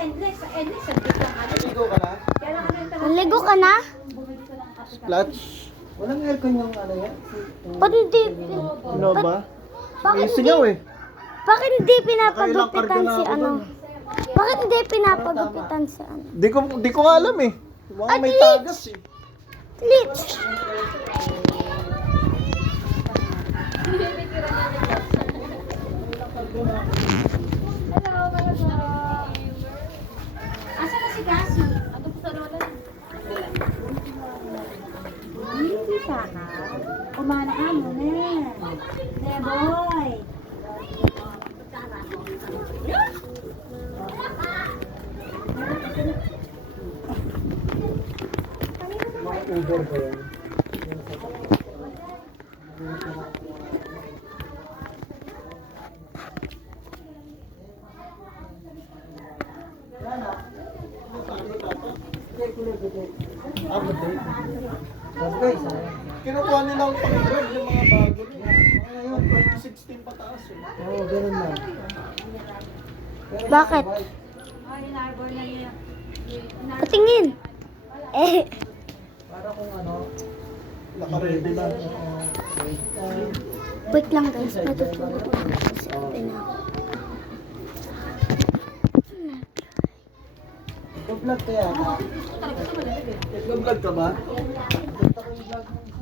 Ligo ka na? Naligo ka na? Splash? Walang aircon yung ano yan? Ba't hindi? Ano ba? Bakit May singaw eh. Bakit hindi Nakailang pinapagupitan karga na si ako ano? dun. Bakit hindi pinapagupitan si ano? Di ko nga alam eh. Baka may At tagas eh. Lit! Asa na si Cassie? Ano po sa lola? Hindi sana. Kumana ka mo na. Boy. Uber ko yan. Kinukuha nilang pang-grab yung mga bago niya. Ngayon, 16 pataas eh. Oo, ganun na. Bakit? Ay, inarbor na niya. Patingin! Eh, Para kung ano, naka-ready lang. wait lang guys. Natutulog na ako kasi kape na ako. Nag-vlog kaya ka? Nag-vlog ka ba? Punta ko yung vlog mo.